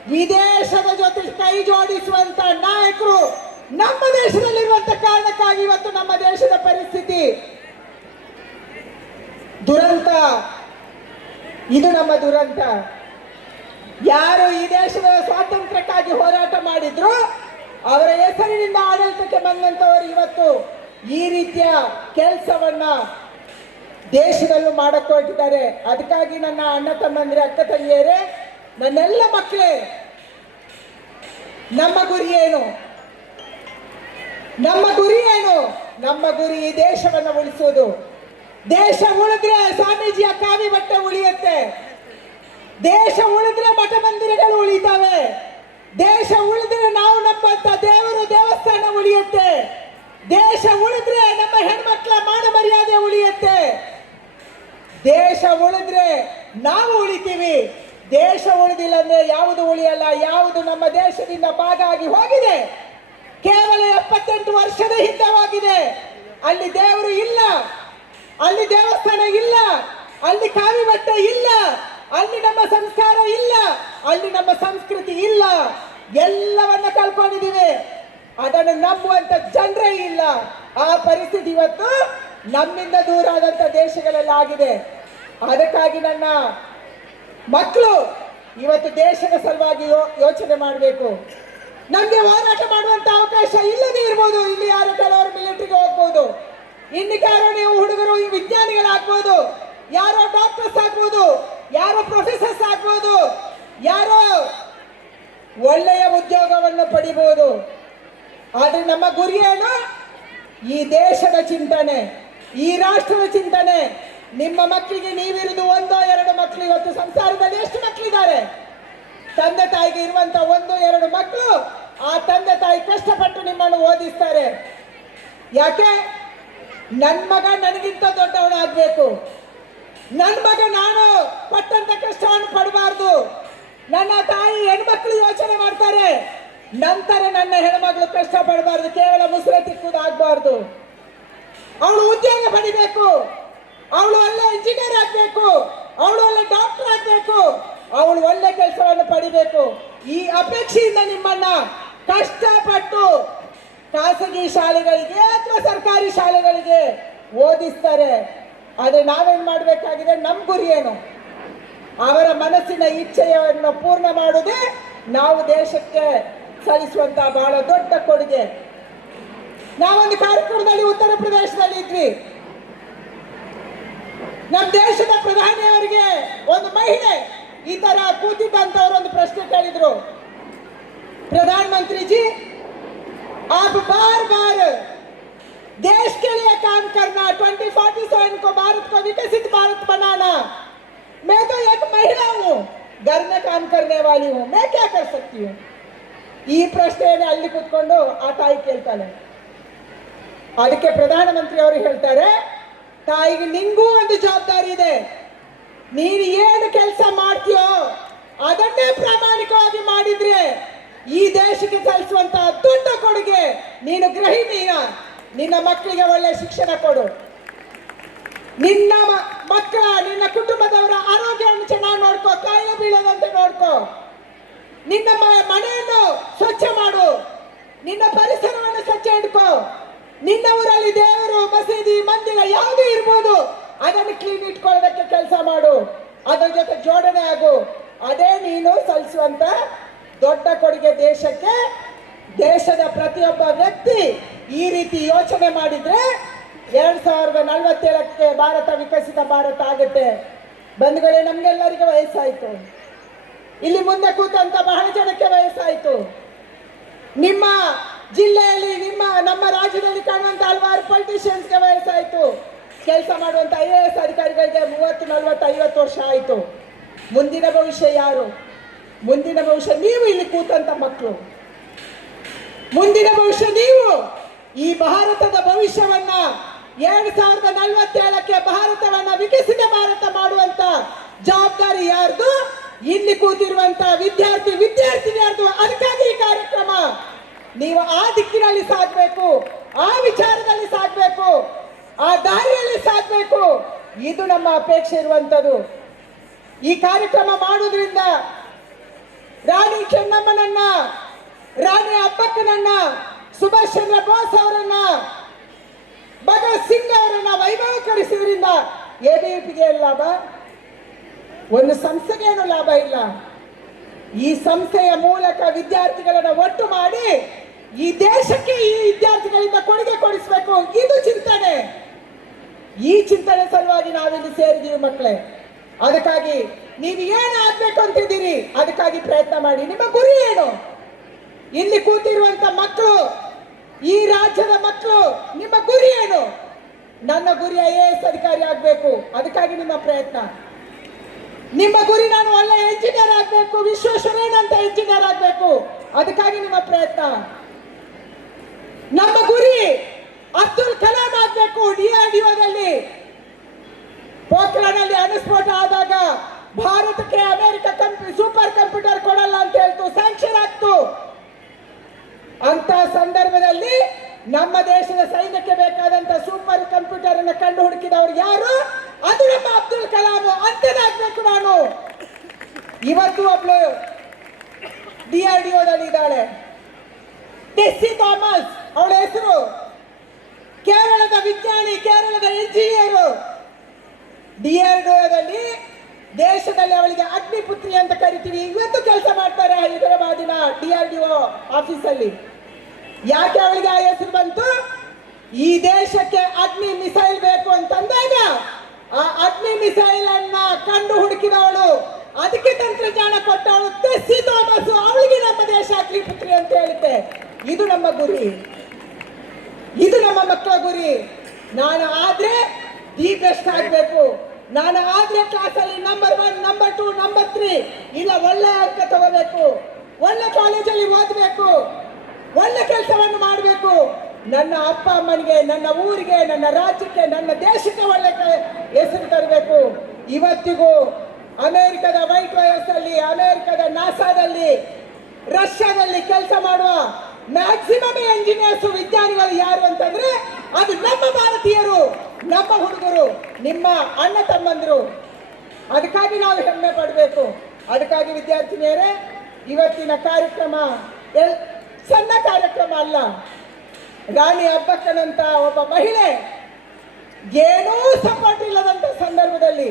ವಿದೇಶದ ಜೊತೆ ಕೈ ಜೋಡಿಸುವಂತ ನಾಯಕರು ನಮ್ಮ ದೇಶದಲ್ಲಿರುವಂತ ಕಾರಣಕ್ಕಾಗಿ ಇವತ್ತು ನಮ್ಮ ದೇಶದ ಪರಿಸ್ಥಿತಿ ದುರಂತ ಇದು ನಮ್ಮ ದುರಂತ. ಯಾರು ಈ ದೇಶದ ಸ್ವಾತಂತ್ರ್ಯಕ್ಕಾಗಿ ಹೋರಾಟ ಮಾಡಿದ್ರು, ಅವರ ಹೆಸರಿನಿಂದ ಆಡಳಿತಕ್ಕೆ ಬಂದಂತವರು ಇವತ್ತು ಈ ರೀತಿಯ ಕೆಲಸವನ್ನ ದೇಶದಲ್ಲೂ ಮಾಡಕ್ಕೆ ಅದಕ್ಕಾಗಿ ನನ್ನ ಅಣ್ಣ ತಮ್ಮಂದ್ರೆ, ಅಕ್ಕ ತಂಗಿಯರೇ, ನನ್ನೆಲ್ಲ ಮಕ್ಕಳೇ, ನಮ್ಮ ಗುರಿ ಏನು? ನಮ್ಮ ಗುರಿ ಏನು? ನಮ್ಮ ಗುರಿ ಈ ದೇಶವನ್ನು ಉಳಿಸುವುದು ದೇಶ ಉಳಿದ್ರೆ ಸ್ವಾಮೀಜಿಯ ಕಾವಿ ಬಟ್ಟೆ ಉಳಿಯುತ್ತೆ. ದೇಶ ಉಳಿದ್ರೆ ಮಠ ಮಂದಿರಗಳು ಉಳಿತಾವೆ. ದೇಶ ಉಳಿದ್ರೆ ನಾವು ನಮ್ಮಂತ ದೇವರು ದೇವಸ್ಥಾನ ಉಳಿಯುತ್ತೆ. ದೇಶ ಉಳಿದ್ರೆ ನಮ್ಮ ಹೆಣ್ಮಕ್ಳ ಮಾನ ಮರ್ಯಾದೆ ಉಳಿಯುತ್ತೆ. ದೇಶ ಉಳಿದ್ರೆ ನಾವು ಉಳಿತೀವಿ. ದೇಶ ಉಳಿದಿಲ್ಲ ಅಂದ್ರೆ ಯಾವುದು ಉಳಿಯಲ್ಲ? ಯಾವುದು ನಮ್ಮ ದೇಶದಿಂದ ಭಾಗ ಆಗಿ ಹೋಗಿದೆ? ಕೇವಲ ಎಪ್ಪತ್ತೆಂಟು ವರ್ಷದ ಹಿಂದವಾಗಿದೆ ಅಲ್ಲಿ ದೇವರು ಇಲ್ಲ. ಅಲ್ಲಿ ದೇವಸ್ಥಾನ ಇಲ್ಲ, ಅಲ್ಲಿ ಕಾವಿ ಬಟ್ಟೆ ಇಲ್ಲ, ಅಲ್ಲಿ ನಮ್ಮ ಸಂಸ್ಕಾರ ಇಲ್ಲ, ಅಲ್ಲಿ ನಮ್ಮ ಸಂಸ್ಕೃತಿ ಇಲ್ಲ. ಎಲ್ಲವನ್ನ ಕಲ್ಕೊಂಡಿದ್ದೀವಿ ಅದನ್ನು ನಂಬುವಂತ ಜನರೇ ಇಲ್ಲ. ಆ ಪರಿಸ್ಥಿತಿ ಇವತ್ತು ನಮ್ಮಿಂದ ದೂರ ಆದಂತ ದೇಶಗಳೆಲ್ಲ ಆಗಿದೆ. ಅದಕ್ಕಾಗಿ ನನ್ನ ಮಕ್ಕಳು ಇವತ್ತು ದೇಶದ ಸಲುವಾಗಿ ಯೋಚನೆ ಮಾಡಬೇಕು. ನಮ್ಗೆ ಹೋರಾಟ ಮಾಡುವಂತ ಅವಕಾಶ ಇಲ್ಲದೆ ಇರ್ಬೋದು. ಇಲ್ಲಿ ಯಾರು ಕೆಲವರು ಮಿಲಿಟರಿಗೆ ಹೋಗ್ಬೋದು. ಯಾರೋ ನೀವು ಹುಡುಗರು ಈ ವಿಜ್ಞಾನಿಗಳಾಗ್ಬೋದು ಯಾರೋ ಡಾಕ್ಟರ್ಸ್ ಆಗ್ಬೋದು, ಯಾರೋ ಪ್ರೊಫೆಸರ್ಸ್ ಆಗ್ಬೋದು, ಯಾರೋ ಒಳ್ಳೆಯ ಉದ್ಯೋಗವನ್ನು ಪಡಿಬಹುದು ಆದ್ರೆ ನಮ್ಮ ಗುರಿ ಏನು? ಈ ದೇಶದ ಚಿಂತನೆ, ಈ ರಾಷ್ಟ್ರದ ಚಿಂತನೆ. ನಿಮ್ಮ ಮಕ್ಕಳಿಗೆ ನೀವಿರುವುದು ಒಂದೋ ಎರಡು ಮಕ್ಕಳು, ಇವತ್ತು ಸಂಸಾರದಲ್ಲಿ ಎಷ್ಟು ಮಕ್ಕಳಿದ್ದಾರೆ? ತಂದೆ ತಾಯಿಗೆ ಇರುವಂತ ಒಂದು, ಎರಡು ಮಕ್ಕಳು, ಆ ತಂದೆ ತಾಯಿ ಕಷ್ಟಪಟ್ಟು ನಿಮ್ಮನ್ನು ಓದಿಸ್ತಾರೆ. ಯಾಕೆ? ನನ್ ಮಗ ನನಗಿಂತ ದೊಡ್ಡವನಾಗಬೇಕು. ನನ್ನ ಮಗ ನಾನು ಪಟ್ಟಂತ ಕಷ್ಟವನ್ನು ಪಡಬಾರ್ದು. ನನ್ನ ತಾಯಿ ಹೆಣ್ಮಕ್ಳು ಯೋಚನೆ ಮಾಡ್ತಾರೆ. ನಂತರ ನನ್ನ ಹೆಣ್ಮಗಳು ಕಷ್ಟ ಪಡಬಾರ್ದು, ಕೇವಲ ಮುಸುರೆ ತಿಕ್ಕುದು ಆಗಬಾರ್ದು. ಅವಳು ಉದ್ಯೋಗ ಪಡಿಬೇಕು. ಅವಳು ಒಳ್ಳೆ ಇಂಜಿನಿಯರ್ ಆಗಬೇಕು. ಅವಳು ಒಳ್ಳೆ ಡಾಕ್ಟರ್ ಆಗಬೇಕು. ಅವಳು ಒಳ್ಳೆ ಕೆಲಸವನ್ನು ಪಡಿಬೇಕು. ಈ ಅಪೇಕ್ಷೆಯಿಂದ ನಿಮ್ಮನ್ನ ಕಷ್ಟಪಟ್ಟು ಖಾಸಗಿ ಶಾಲೆಗಳಿಗೆ ಅಥವಾ ಸರ್ಕಾರಿ ಶಾಲೆಗಳಿಗೆ ಓದಿಸ್ತಾರೆ. ಆದರೆ ನಾವೇನು ಮಾಡಬೇಕಾಗಿದೆ? ನಮ್ಮ ಗುರಿ ಏನು? ಅವರ ಮನಸ್ಸಿನ ಇಚ್ಛೆಯನ್ನು ಪೂರ್ಣ ಮಾಡೋದೇ ನಾವು ದೇಶಕ್ಕೆ ಸಲ್ಲಿಸುವಂತ ಬಹಳ ದೊಡ್ಡ ಕೊಡುಗೆ. ನಾವೊಂದು ಕಾರ್ಯಕ್ರಮದಲ್ಲಿ ಉತ್ತರ ಪ್ರದೇಶದಲ್ಲಿ ಇದ್ವಿ. ನಮ್ಮ ದೇಶದ ಪ್ರಧಾನಿಯವರಿಗೆ ಒಂದು ಮಹಿಳೆ ಈ ತರ ಕೂತಿದ್ದಂತವ್ರು ಒಂದು ಪ್ರಶ್ನೆ ಕೇಳಿದ್ರು. ಪ್ರಧಾನ ಮಂತ್ರಿಜಿ आप बार बार देश के लिए काम करना 2047 को भारत को विकसित भारत बनाना मैं तो एक महिला हूँ घर में काम करने वाली हूँ मैं क्या कर सकती हूँ ಈ ಪ್ರಶ್ನೆಯನ್ನು ಅಲ್ಲಿ ಕೂತ್ಕೊಂಡು ಆ ತಾಯಿ ಕೇಳ್ತಾಳೆ ಅದಕ್ಕೆ ಪ್ರಧಾನಮಂತ್ರಿ ಅವರು ಹೇಳ್ತಾರೆ ತಾಯಿಗೆ ನಿಂಗೂ ಒಂದು ಜವಾಬ್ದಾರಿ ಇದೆ ನೀನು ಏನು ಕೆಲಸ ಮಾಡ್ತೀಯೋ ಅದನ್ನೇ ಪ್ರಾಮಾಣಿಕವಾಗಿ ಮಾಡಿದ್ರೆ ಈ ದೇಶಕ್ಕೆ ಕಲಿಸುವಂತ ದೊಡ್ಡ ಕೊಡುಗೆ ನೀನು ಗೃಹಿಣಿಯ ನಿನ್ನ ಮಕ್ಕಳಿಗೆ ಒಳ್ಳೆ ಶಿಕ್ಷಣ ಕೊಡು. ನಿನ್ನ ಮಕ್ಕಳ, ನಿನ್ನ ಕುಟುಂಬದವರ ಆರೋಗ್ಯವನ್ನು ಚೆನ್ನಾಗಿ ನೋಡ್ಕೋ, ಕಾಯಿಲೆ ಬೀಳದಂತೆ ನೋಡ್ಕೋ. ನಿನ್ನ ಮನೆಯನ್ನು ಸ್ವಚ್ಛ ಮಾಡು. ನಿನ್ನ ಪರಿಸರವನ್ನು ಸ್ವಚ್ಛ ಇಟ್ಕೋ. ನಿನ್ನ ಊರಲ್ಲಿ ದೇವರು, ಮಸೀದಿ, ಮಂದಿರ ಯಾವುದೇ ಇರ್ಬೋದು, ಅದನ್ನು ಕ್ಲೀನ್ ಇಟ್ಕೊಳ್ಳೋದಕ್ಕೆ ಕೆಲಸ ಮಾಡು. ಅದರ ಜೊತೆ ಜೋಡಣೆ ಆಗು. ಅದೇ ನೀನು ಸಲ್ಲಿಸುವಂತ ದೊಡ್ಡ ಕೊಡುಗೆ ದೇಶಕ್ಕೆ, ದೇಶದ ಪ್ರತಿಯೊಬ್ಬ ವ್ಯಕ್ತಿ ಈ ರೀತಿ ಯೋಚನೆ ಮಾಡಿದ್ರೆ ಎರಡ್ ಸಾವಿರದ ನಲವತ್ತೇಳಕ್ಕೆ ಭಾರತ ವಿಕಸಿತ ಭಾರತ ಆಗುತ್ತೆ. ಬಂಧುಗಳೇ, ನಮ್ಗೆಲ್ಲರಿಗೆ ವಯಸ್ಸಾಯ್ತು. ಇಲ್ಲಿ ಮುಂದೆ ಕೂತಂತ ಬಹಳ ಜನಕ್ಕೆ ವಯಸ್ಸಾಯಿತು. ನಿಮ್ಮ ಜಿಲ್ಲೆಯಲ್ಲಿ, ನಿಮ್ಮ, ನಮ್ಮ ರಾಜ್ಯದಲ್ಲಿ ಕಾಣುವಂತ ಹಲವಾರು ಪೊಲಿಟಿಷಿಯನ್ಸ್ಗೆ ವಯಸ್ಸಾಯಿತು. ಕೆಲಸ ಮಾಡುವಂತ ಐ ಎ ಎಸ್ ಅಧಿಕಾರಿಗಳಿಗೆ ಮೂವತ್ತು, ನಲವತ್ತು, ಐವತ್ತು ವರ್ಷ ಆಯಿತು. ಮುಂದಿನ ಭವಿಷ್ಯ ಯಾರು? ಮುಂದಿನ ಭವಿಷ್ಯ ನೀವು ಇಲ್ಲಿ ಕೂತಂತ ಮಕ್ಕಳು ಮುಂದಿನ ಭವಿಷ್ಯ ನೀವು ಈ ಭಾರತದ ಭವಿಷ್ಯವನ್ನ ಎರಡ್ ಸಾವಿರದ ನಲವತ್ತೇಳಕ್ಕೆ ಭಾರತವನ್ನ ವಿಕಸಿತ ಭಾರತ ಮಾಡುವಂತ ಜವಾಬ್ದಾರಿ ಯಾರ್ದು? ಇಲ್ಲಿ ಕೂತಿರುವಂತ ವಿದ್ಯಾರ್ಥಿ, ವಿದ್ಯಾರ್ಥಿನಿಯರ್ದು ಅದಕ್ಕಾಗಿ ಈ ಕಾರ್ಯಕ್ರಮ. ನೀವು ಆ ದಿಕ್ಕಿನಲ್ಲಿ ಸಾಗಬೇಕು ಆ ವಿಚಾರದಲ್ಲಿ ಸಾಗಬೇಕು ಆ ದಾರಿಯಲ್ಲಿ ಸಾಗಬೇಕು ಇದು ನಮ್ಮ ಅಪೇಕ್ಷೆ ಇರುವಂತದ್ದು. ಈ ಕಾರ್ಯಕ್ರಮ ಮಾಡುವುದರಿಂದ ರಾಣಿ ಚೆನ್ನಮ್ಮನನ್ನ, ರಾಣಿ ಅಪ್ಪಕ್ಕನನ್ನ, ಸುಭಾಷ್ ಚಂದ್ರ ಬೋಸ್ ಅವರನ್ನ, ಭಗತ್ ಸಿಂಗ್ ಅವರನ್ನ ವೈಭವೀಕರಿಸಿದ್ರಿಂದ ಎಬಿವಿಪಿಗೆ ಏನು ಲಾಭ. ಒಂದು ಸಂಸ್ಥೆಗೆ ಏನು ಲಾಭ ಇಲ್ಲ. ಈ ಸಂಸ್ಥೆಯ ಮೂಲಕ ವಿದ್ಯಾರ್ಥಿಗಳನ್ನ ಒಟ್ಟು ಮಾಡಿ ಈ ದೇಶಕ್ಕೆ ಈ ವಿದ್ಯಾರ್ಥಿಗಳಿಂದ ಕೊಡುಗೆ ಕೊಡಿಸಬೇಕು. ಇದು ಚಿಂತನೆ. ಈ ಚಿಂತನೆ ಸಲುವಾಗಿ ನಾವಿಲ್ಲಿ ಸೇರಿದ್ದೀವಿ ಮಕ್ಕಳೇ. ಅದಕ್ಕಾಗಿ ನೀವು ಏನು ಆಗ್ಬೇಕು ಅಂತಿದ್ದೀರಿ? ಅದಕ್ಕಾಗಿ ಪ್ರಯತ್ನ ಮಾಡಿ. ನಿಮ್ಮ ಗುರಿ ಏನು? ಇಲ್ಲಿ ಕೂತಿರುವಂತ ಮಕ್ಕಳು, ಈ ರಾಜ್ಯದ ಮಕ್ಕಳು, ನಿಮ್ಮ ಗುರಿ ಏನು? ನನ್ನ ಗುರಿ ಐ ಎ ಎಸ್ ಅಧಿಕಾರಿ ಆಗಬೇಕು. ಅದಕ್ಕಾಗಿ ನಿಮ್ಮ ಪ್ರಯತ್ನ. ನಿಮ್ಮ ಗುರಿ ನಾನು ಒಳ್ಳೆ ಎಂಜಿನಿಯರ್ ಆಗ್ಬೇಕು ವಿಶ್ವೇಶ್ವರಯ್ಯನಂತ ಎಂಜಿನಿಯರ್ ಆಗ್ಬೇಕು. ಅದಕ್ಕಾಗಿ ನಿಮ್ಮ ಪ್ರಯತ್ನ. ನಮ್ಮ ಗುರಿ ಅಬ್ದುಲ್ ಕಲಾಂ ಆಗಬೇಕು ಡಿಆರ್ಡಿಒದಲ್ಲಿ ಆದಾಗ ಭಾರತಕ್ಕೆ ಅಮೆರಿಕ ಕಂಪ್ನಿ ಸೂಪರ್ ಕಂಪ್ಯೂಟರ್ ಕೊಡಲ್ಲ ಅಂತ ಹೇಳ್ತು ಸ್ಯಾಂಕ್ಷನ್ ಆಗ್ತು ಅಂತ ಸಂದರ್ಭದಲ್ಲಿ ನಮ್ಮ ದೇಶದ ಸೈನ್ಯಕ್ಕೆ ಬೇಕಾದಂತ ಸೂಪರ್ ಕಂಪ್ಯೂಟರ್ ಅನ್ನು ಕಂಡು ಹುಡುಕಿದವರು ಯಾರು? ಅದು ನಮ್ಮ ಅಬ್ದುಲ್ ಕಲಾಂ. ಅಂತದಾಗ್ಬೇಕು ನಾನು. ಇವತ್ತು ಒಬ್ಳು ಡಿ ಆರ್ ಡಿ ಇದ್ದಾಳೆ. ಟೆಸ್ಸಿ ಥಾಮಸ್, ಅವಳ ಹೆಸರು ಕೇರಳದ ವಿಜ್ಞಾನಿ, ಕೇರಳದ ಇಂಜಿನಿಯರು ಡಿಆರ್ಡಿಒದಲ್ಲಿ ದೇಶದಲ್ಲಿ ಅವಳಿಗೆ ಅಗ್ನಿಪುತ್ರಿ ಅಂತ ಕರಿತೀವಿ. ಇವತ್ತು ಕೆಲಸ ಮಾಡ್ತಾರೆ ಹೈದರಾಬಾದಿನ ಡಿಆರ್ಡಿಒ ಆಫೀಸಲ್ಲಿ. ಯಾಕೆ ಅವಳಿಗೆ ಆ ಹೆಸರು ಬಂತು? ಈ ದೇಶಕ್ಕೆ ಅಗ್ನಿ ಮಿಸೈಲ್ ಬೇಕು ಅಂತಂದಾಗ ಆ ಅಗ್ನಿ ಮಿಸೈಲ್ ಅನ್ನ ಕಂಡು ಹುಡುಕಿದವಳು. ಅದಕ್ಕೆ ತಂತ್ರಜ್ಞಾನ ಕೊಟ್ಟವಳು ತೆಸ್ಸಿ ಥಾಮಸ್. ಅವಳಿಗೆ ನಮ್ಮ ದೇಶ ಅಗ್ನಿಪುತ್ರಿ ಅಂತ ಹೇಳುತ್ತೆ. ಇದು ನಮ್ಮ ಗುರಿ. ಇದು ನಮ್ಮ ಮಕ್ಕಳ ಗುರಿ. ನಾನು ಆದ್ರೆ ದಿ ಬೆಸ್ಟ್ ಆಗ್ಬೇಕು. ನಾನು ಆದ್ರೆ ಕ್ಲಾಸಲ್ಲಿ number one number two number three ಇಲ್ಲ, ಒಳ್ಳೆ ಅಂಕ ತಗೋಬೇಕು. ಒಳ್ಳೆ ಕಾಲೇಜಲ್ಲಿ ಓದಬೇಕು. ಒಳ್ಳೆ ಕೆಲಸವನ್ನು ಮಾಡಬೇಕು. ನನ್ನ ಅಪ್ಪ ಅಮ್ಮನಿಗೆ, ನನ್ನ ಊರಿಗೆ, ನನ್ನ ರಾಜ್ಯಕ್ಕೆ, ನನ್ನ ದೇಶಕ್ಕೆ ಒಳ್ಳೆ ಹೆಸರು ತರಬೇಕು. ಇವತ್ತಿಗೂ ಅಮೆರಿಕದ ವೈಟ್ ವಯಸ್ ಅಲ್ಲಿ ಅಮೆರಿಕದ ನಾಸಾದಲ್ಲಿ, ರಷ್ಯಾದಲ್ಲಿ ಕೆಲಸ ಮಾಡುವ ಮ್ಯಾಕ್ಸಿಮಮ್ ಇಂಜಿನಿಯರ್ಸ್ ವಿಜ್ಞಾನಿಗಳು ಯಾರು ಅಂತಂದ್ರೆ, ಅದು ನಮ್ಮ ಭಾರತೀಯರು. ನಮ್ಮ ಹುಡುಗರು, ನಿಮ್ಮ ಅಣ್ಣ ತಮ್ಮಂದರು, ಅದಕ್ಕಾಗಿ ನಾವು ಹೆಮ್ಮೆ ಪಡಬೇಕು. ಅದಕ್ಕಾಗಿ ವಿದ್ಯಾರ್ಥಿನಿಯರೇ, ಇವತ್ತಿನ ಕಾರ್ಯಕ್ರಮ ಸಣ್ಣ ಕಾರ್ಯಕ್ರಮ ಅಲ್ಲ. ರಾಣಿ ಅಬ್ಬಕ್ಕನಂತ ಒಬ್ಬ ಮಹಿಳೆ ಏನೂ ಸಪೋರ್ಟ್ ಇಲ್ಲದಂತ ಸಂದರ್ಭದಲ್ಲಿ,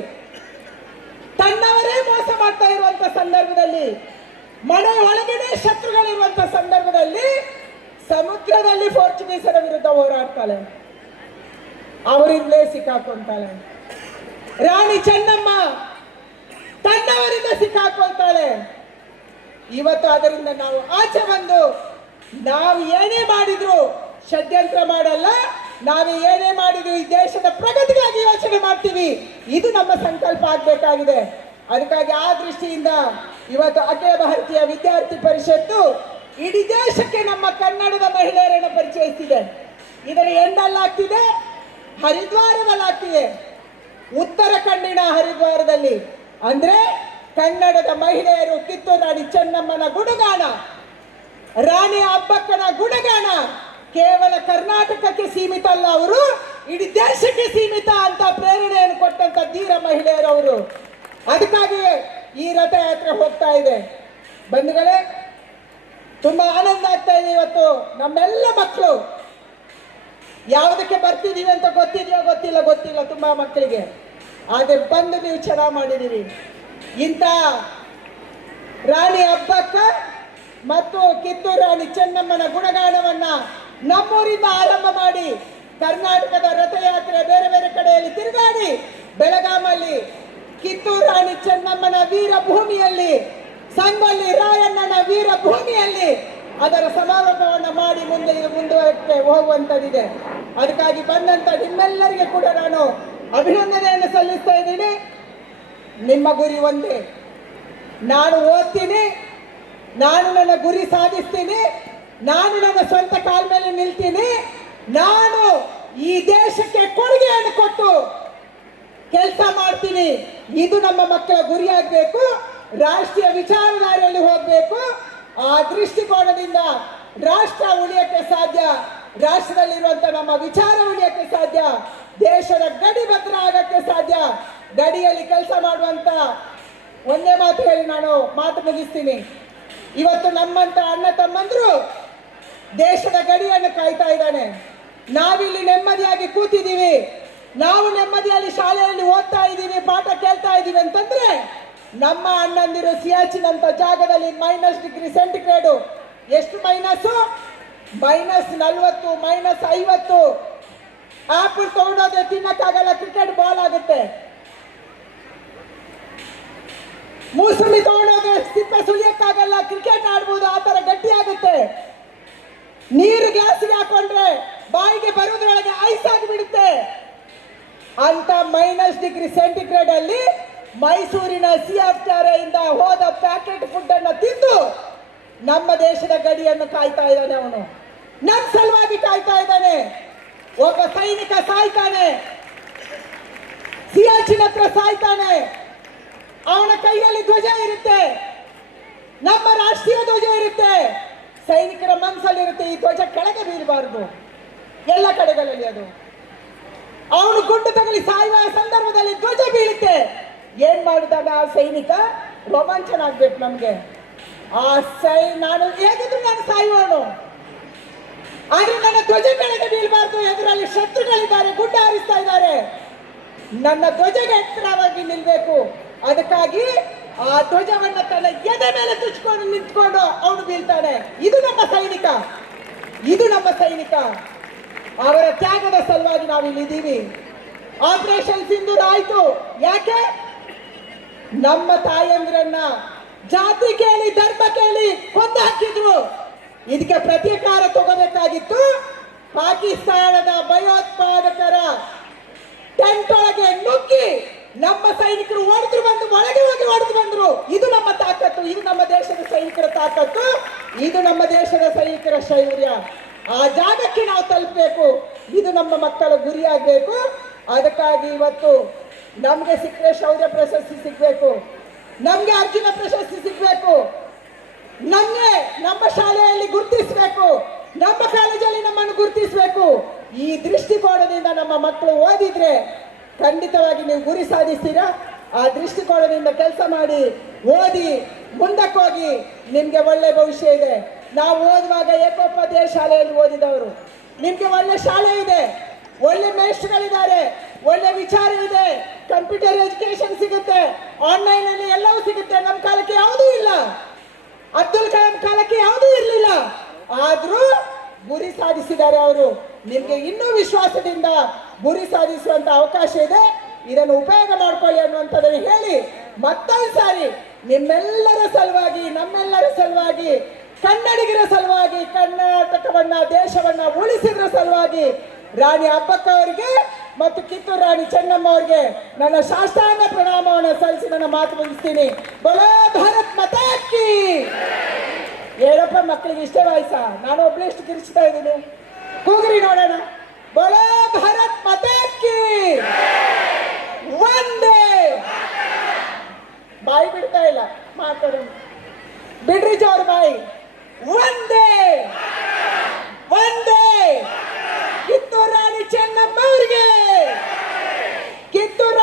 ತನ್ನವರೇ ಮೋಸ ಮಾಡ್ತಾ ಇರುವಂತ ಸಂದರ್ಭದಲ್ಲಿ, ಮನೆ ಒಳಗಡೆ ಶತ್ರುಗಳಿರುವಂತ ಸಂದರ್ಭದಲ್ಲಿ ಸಮುದ್ರದಲ್ಲಿ ಪೋರ್ಚುಗೀಸರ ವಿರುದ್ಧ ಹೋರಾಡ್ತಾಳೆ. ಅವರಿಂದಲೇ ಸಿಕ್ಕಾಕೊಂತಾಳೆ. ರಾಣಿ ಚೆನ್ನಮ್ಮ ತನ್ನವರಿಂದ ಸಿಕ್ಕಾಕೊಳ್ತಾಳೆ ಇವತ್ತು ಅದರಿಂದ ನಾವು ಆಚೆ ಬಂದು ನಾವು ಏನೇ ಮಾಡಿದ್ರು ಷಡ್ಯಂತ್ರ ಮಾಡಲ್ಲ, ನಾವು ಏನೇ ಮಾಡಿದ್ರು ಈ ದೇಶದ ಪ್ರಗತಿಗಾಗಿ ಯೋಚನೆ ಮಾಡ್ತೀವಿ. ಇದು ನಮ್ಮ ಸಂಕಲ್ಪ ಆಗ್ಬೇಕಾಗಿದೆ. ಅದಕ್ಕಾಗಿ ಆ ದೃಷ್ಟಿಯಿಂದ ಇವತ್ತು ಅಖಿಲ ಭಾರತೀಯ ವಿದ್ಯಾರ್ಥಿ ಪರಿಷತ್ತು ಇಡೀ ದೇಶಕ್ಕೆ ನಮ್ಮ ಕನ್ನಡದ ಮಹಿಳೆಯರನ್ನು ಪರಿಚಯಿಸಿದೆ. ಇದರ ಎಂಡಲ್ಲಾಗ್ತಿದೆ ಹರಿದ್ವಾರದಲ್ಲಾಗ್ತಿದೆ ಕಣ್ಣಿನ ಹರಿದ್ವಾರದಲ್ಲಿ. ಅಂದ್ರೆ ಕನ್ನಡದ ಮಹಿಳೆಯರು ಕಿತ್ತೂರು ರಾಣಿ ಚೆನ್ನಮ್ಮನ ಗುಣಗಾನ. ರಾಣಿ ಅಬ್ಬಕ್ಕನ ಗುಣಗಾನ. ಕೇವಲ ಕರ್ನಾಟಕಕ್ಕೆ ಸೀಮಿತ ಅಲ್ಲ ಅವರು, ಇಡೀ ದೇಶಕ್ಕೆ ಸೀಮಿತ ಅಂತ ಪ್ರೇರಣೆಯನ್ನು ಕೊಟ್ಟಂತ ಧೀರ ಮಹಿಳೆಯರು ಅವರು. ಅದಕ್ಕಾಗಿ ಈ ರಥಯಾತ್ರೆ ಹೋಗ್ತಾ ಇದೆ. ಬಂಧುಗಳೇ, ತುಂಬಾ ಆನಂದ ಆಗ್ತಾ ಇದೆ ಇವತ್ತು ನಮ್ಮೆಲ್ಲ ಮಕ್ಕಳು. ಯಾವುದಕ್ಕೆ ಬರ್ತಿದೀವಿ ಅಂತ ಗೊತ್ತಿದೆಯೋ ಗೊತ್ತಿಲ್ಲ ಗೊತ್ತಿಲ್ಲ ತುಂಬಾ ಮಕ್ಕಳಿಗೆ. ಆದರೆ ಬಂದು ನೀವು ಚೆನ್ನಾಗಿ ಮಾಡಿದ್ದೀರಿ. ಇಂಥ ರಾಣಿ ಹಬ್ಬಕ್ಕೆ ಮತ್ತು ಕಿತ್ತೂರು ರಾಣಿ ಚೆನ್ನಮ್ಮನ ಗುಣಗಾನವನ್ನ ನಮ್ಮೂರಿಂದ ಆರಂಭ ಮಾಡಿ ಕರ್ನಾಟಕದ ರಥಯಾತ್ರೆ ಬೇರೆ ಬೇರೆ ಕಡೆಯಲ್ಲಿ ತಿರುಗಾಡಿ ಬೆಳಗಾಮಲ್ಲಿ ಕಿತ್ತೂರು ರಾಣಿ ಚೆನ್ನಮ್ಮನ ವೀರ ಭೂಮಿಯಲ್ಲಿ ಸಂಗೊಳ್ಳಿ ರಾಯಣ್ಣನ ವೀರ ಭೂಮಿಯಲ್ಲಿ ಅದರ ಸಮಾರೋಪವನ್ನು ಮಾಡಿ ಮುಂದೆ ಮುಂದುವರಕ್ಕೆ ಹೋಗುವಂಥದ್ದಿದೆ. ಅದಕ್ಕಾಗಿ ಬಂದಂತ ನಿಮ್ಮೆಲ್ಲರಿಗೆ ಕೂಡ ನಾನು ಅಭಿನಂದನೆಯನ್ನು ಸಲ್ಲಿಸ್ತಾ ಇದ್ದೀನಿ. ನಿಮ್ಮ ಗುರಿ ಒಂದೇ. ನಾನು ಓದ್ತೀನಿ, ನಾನು ನನ್ನ ಗುರಿ ಸಾಧಿಸ್ತೀನಿ, ನಾನು ನನ್ನ ಸ್ವಂತ ಕಾಲ ಮೇಲೆ ನಿಲ್ತೀನಿ, ನಾನು ಈ ದೇಶಕ್ಕೆ ಕೊಡುಗೆಯನ್ನು ಕೊಟ್ಟು ಕೆಲಸ ಮಾಡ್ತೀನಿ. ಇದು ನಮ್ಮ ಮಕ್ಕಳ ಗುರಿಯಾಗಬೇಕು ರಾಷ್ಟ್ರೀಯ ವಿಚಾರಧಾರೆಯಲ್ಲಿ ಹೋಗಬೇಕು. ಆ ದೃಷ್ಟಿಕೋನದಿಂದ ರಾಷ್ಟ್ರ ಉಳಿಯಕ್ಕೆ ಸಾಧ್ಯ. ರಾಷ್ಟ್ರದಲ್ಲಿರುವಂತ ನಮ್ಮ ವಿಚಾರ ಉಳಿಯಕ್ಕೆ ಸಾಧ್ಯ, ದೇಶದ ಗಡಿ ಭದ್ರ ಆಗಕ್ಕೆ ಸಾಧ್ಯ, ಗಡಿಯಲ್ಲಿ ಕೆಲಸ ಮಾಡುವಂತ ಒಂದೇ ಮಾತು ಹೇಳಿ ನಾನು ಮಾತು ಮುಗಿಸ್ತೀನಿ. ಇವತ್ತು ನಮ್ಮಂತ ಅಣ್ಣ ತಮ್ಮಂದ್ರು ದೇಶದ ಗಡಿಯನ್ನು ಕಾಯ್ತಾ ಇದ್ದಾನೆ. ನಾವಿಲ್ಲಿ ನೆಮ್ಮದಿಯಾಗಿ ಕೂತಿದ್ದೀವಿ. ನಾವು ನೆಮ್ಮದಿಯಲ್ಲಿ ಶಾಲೆಯಲ್ಲಿ ಓದ್ತಾ ಇದ್ದೀವಿ, ಪಾಠ ಕೇಳ್ತಾ ಇದ್ದೀವಿ ಅಂತಂದ್ರೆ ನಮ್ಮ ಅಣ್ಣಂದಿರು ಸಿಯಾಚಿನ್ ಅಂತ ಜಾಗದಲ್ಲಿ ಮೈನಸ್ ಡಿಗ್ರಿ ಸೆಂಟಿಗ್ರೇಡು ಎಷ್ಟು ಮೈನಸ್ ಮೈನಸ್ ನಲ್ವತ್ತು, ಮೈನಸ್ ಐವತ್ತು. ಆಪಲ್ ತಗೊಂಡೋದ್ರೆ ತಿನ್ನಕ್ಕಾಗಲ್ಲ, ಕ್ರಿಕೆಟ್ ಬಾಲ್ ಆಗುತ್ತೆ. ಮೂಸಂಬಿ ತಗೊಂಡೋದ್ರೆ ಸಿಪ್ಪೆ ಸುಳಿಯಕ್ಕಾಗಲ್ಲ ಕ್ರಿಕೆಟ್ ಆಡ್ಬೋದು, ಆ ತರ ಗಟ್ಟಿ ಆಗುತ್ತೆ. ನೀರು ಗ್ಲಾಸಿಗೆ ಹಾಕೊಂಡ್ರೆ ಬಾಯಿಗೆ ಬರೋದ್ರೊಳಗೆ ಐಸ್ ಆಗಿಬಿಡುತ್ತೆ. ಅಂತ ಮೈನಸ್ ಡಿಗ್ರಿ ಸೆಂಟಿಗ್ರೇಡ್ ಅಲ್ಲಿ ಮೈಸೂರಿನ ಸಿ ಎಫ್ ಇಂದ ಹೋದ ಪ್ಯಾಕೆಟ್ ಫುಡ್ ಅನ್ನ ತಿಂದು ನಮ್ಮ ದೇಶದ ಗಡಿಯನ್ನು ಕಾಯ್ತಾ ಇದ್ದಾನೆ ಅವನು. ನಮ್ಮ ಸಲುವಾಗಿ ಕಾಯ್ತಾ ಇದ್ದಾನೆ. ಒಬ್ಬ ಸೈನಿಕ ಸಾಯ್ತಾನೆ. ಸಿಯಾಚಿನ ಹತ್ರ ಸಾಯ್ತಾನೆ. ಅವನ ಕೈಯಲ್ಲಿ ಧ್ವಜ ಇರುತ್ತೆ. ನಮ್ಮ ರಾಷ್ಟ್ರೀಯ ಧ್ವಜ ಇರುತ್ತೆ. ಸೈನಿಕರ ಮನಸ್ಸಲ್ಲಿರುತ್ತೆ ಈ ಧ್ವಜ ಕೆಳಗೆ ಬೀಳಬಾರದು ಎಲ್ಲ ಕಡೆಗಳಲ್ಲಿ ಅದು. ಅವನು ಗುಂಡು ತಗಲಿ ಸಾಯುವ ಸಂದರ್ಭದಲ್ಲಿ ಧ್ವಜ ಬೀಳುತ್ತೆ. ಏನ್ ಮಾಡಿದಾಗ ಆ ಸೈನಿಕ? ರೋಮಾಂಚನ ಆಗ್ಬೇಕು ನಮ್ಗೆ. ಆ ಸೈ ನಾನು ಹೇಗಿದ್ರು ನಾನು ಸಾಯುವವನು. ಆದ್ರೆ ನನ್ನ ಧ್ವಜ ಕೆಳಗೆ ನಿಲ್ಬಾರ್ದು ಎದುರಲ್ಲಿ ಶತ್ರುಗಳಿದ್ದಾರೆ ಗುಡ್ಡ ಹಾರಿಸ್ತಾ ಇದ್ದಾರೆ. ನನ್ನ ಧ್ವಜಗೆ ಎತ್ತರವಾಗಿ ನಿಲ್ಬೇಕು. ಅದಕ್ಕಾಗಿ ಆ ಧ್ವಜವನ್ನ ತನ್ನ ಎದೆ ಮೇಲೆ ತುಚ್ಕೊಂಡು ನಿಂತ್ಕೊಂಡು ಅವನು ಬೀಳ್ತಾನೆ. ಇದು ನಮ್ಮ ಸೈನಿಕ. ಇದು ನಮ್ಮ ಸೈನಿಕ. ಅವರ ತ್ಯಾಗದ ಸಲುವಾಗಿ ನಾವು ಇಲ್ಲಿ ಇದ್ದೀವಿ. ಆಪರೇಷನ್ ಸಿಂಧೂರ್ ಆಯ್ತು. ಯಾಕೆ? ನಮ್ಮ ತಾಯಂದ್ರನ್ನ ಜಾತಿ ಕೇಳಿ, ಧರ್ಮ ಕೇಳಿ ಕೊಂದು ಹಾಕಿದ್ರು. ಇದಕ್ಕೆ ಪ್ರತೀಕಾರ ತಗೋಬೇಕಾಗಿತ್ತು. ಪಾಕಿಸ್ತಾನದ ಭಯೋತ್ಪಾದಕರ ಟೆಂಟ್ ಒಳಗೆ ನುಗ್ಗಿ ನಮ್ಮ ಸೈನಿಕರು ಹೊಡೆದ್ರು ಬಂದು, ಒಳಗೆ ಹೋಗಿ ಹೊಡೆದು ಬಂದ್ರು. ಇದು ನಮ್ಮ ತಾಕತ್ತು, ಇದು ನಮ್ಮ ದೇಶದ ಸೈನಿಕರ ತಾಕತ್ತು, ಇದು ನಮ್ಮ ದೇಶದ ಸೈನಿಕರ ಶೌರ್ಯ. ಆ ಜಾಗಕ್ಕೆ ನಾವು ತಲುಪಬೇಕು. ಇದು ನಮ್ಮ ಮಕ್ಕಳ ಗುರಿಯಾಗಬೇಕು. ಅದಕ್ಕಾಗಿ ಇವತ್ತು ನಮಗೆ ಸಿಕ್ಕರೆ ಶೌರ್ಯ ಪ್ರಶಸ್ತಿ ಸಿಗಬೇಕು. ನಮಗೆ ಅರ್ಜುನ ಪ್ರಶಸ್ತಿ ಸಿಗ್ಬೇಕು. ನಮ್ಗೆ ನಮ್ಮ ಶಾಲೆಯಲ್ಲಿ ಗುರುತಿಸಬೇಕು. ನಮ್ಮ ಕಾಲೇಜಲ್ಲಿ ನಮ್ಮನ್ನು ಗುರುತಿಸಬೇಕು. ಈ ದೃಷ್ಟಿಕೋನದಿಂದ ನಮ್ಮ ಮಕ್ಕಳು ಓದಿದ್ರೆ ಖಂಡಿತವಾಗಿ ನೀವು ಗುರಿ ಸಾಧಿಸ್ತೀರಾ? ಆ ದೃಷ್ಟಿಕೋನದಿಂದ ಕೆಲಸ ಮಾಡಿ, ಓದಿ, ಮುಂದಕ್ಕೋಗಿ ನಿಮಗೆ ನಿಮ್ಗೆ ಒಳ್ಳೆ ಭವಿಷ್ಯ ಇದೆ. ನಾವು ಓದುವಾಗ ಏಕೋಪಾಧ್ಯಾಯ ಶಾಲೆಯಲ್ಲಿ ಓದಿದವರು. ನಿಮಗೆ ಒಳ್ಳೆ ಶಾಲೆ ಇದೆ. ಒಳ್ಳೆ ಮೇಷ್ಟ್ರಗಳಿದ್ದಾರೆ. ಒಳ್ಳೆ ವಿಚಾರ ಇದೆ. ಕಂಪ್ಯೂಟರ್ ಎಜುಕೇಶನ್ ಸಿಗುತ್ತೆ. ಆನ್ಲೈನ್ ಅಲ್ಲಿ ಎಲ್ಲವೂ ಸಿಗುತ್ತೆ. ನಮ್ಮ ಕಾಲಕ್ಕೆ ಯಾವುದೂ ಇಲ್ಲ. ಅಬ್ದುಲ್ ಕಲಾಂ ಕಾಲಕ್ಕೆ ಯಾವುದೂ ಇರಲಿಲ್ಲ. ಆದ್ರೂ ಗುರಿ ಸಾಧಿಸಿದ್ದಾರೆ ಅವರು. ನಿಮ್ಗೆ ಇನ್ನೂ ವಿಶ್ವಾಸದಿಂದ ಗುರಿ ಸಾಧಿಸುವಂತ ಅವಕಾಶ ಇದೆ. ಇದನ್ನು ಉಪಯೋಗ ಮಾಡ್ಕೊಳ್ಳಿ ಅನ್ನುವಂಥದ್ದನ್ನು ಹೇಳಿ ಮತ್ತೊಂದು ಸಾರಿ ನಿಮ್ಮೆಲ್ಲರ ಸಲುವಾಗಿ, ನಮ್ಮೆಲ್ಲರ ಸಲುವಾಗಿ, ಕನ್ನಡಿಗರ ಸಲುವಾಗಿ, ಕರ್ನಾಟಕವನ್ನ, ದೇಶವನ್ನ ಉಳಿಸಿದ್ರ ಸಲುವಾಗಿ ರಾಣಿ ಅಪ್ಪಕ್ಕ ಅವರಿಗೆ ಮತ್ತು ಕಿತ್ತೂರು ರಾಣಿ ಚೆನ್ನಮ್ಮ ಅವರಿಗೆ ನನ್ನ ಶಾಸ್ತ್ರಾಂಗ ಪ್ರಣಾಮವನ್ನು ಸಲ್ಲಿಸಿ ನನ್ನ ಮಾತು ಮುಗಿಸ್ತೀನಿ. ಬಲೋ ಭಾರತ್ ಮತಕ್ಕಿ ಹೇಳಪ್ಪ ಮಕ್ಕಳಿಗೆ ಇಷ್ಟೇ ವಾಯ್ಸ ನಾನು ಒಬ್ಳು ಇಷ್ಟು ಕಿರಿಸ್ತಾ ಇದ್ದೀನಿ. ಕೂಗ್ರಿ ನೋಡೋಣ. ಬಲೋ ಭಾರತ್ ಮತಕ್ಕಿ ಒಂದೇ ಬಾಯಿ ಬಿಡ್ತಾ ಇಲ್ಲ. ಮಾತಾಡೋಣ. ಬಿಡ್ರಿ ಜೋರ್ ಬಾಯಿ. ಒಂದೇ ಒಂದೇ ಕಿತ್ತೂರ ಚೆನ್ನಪ್ಪ ಅವರಿಗೆ ಕಿತ್ತೂರ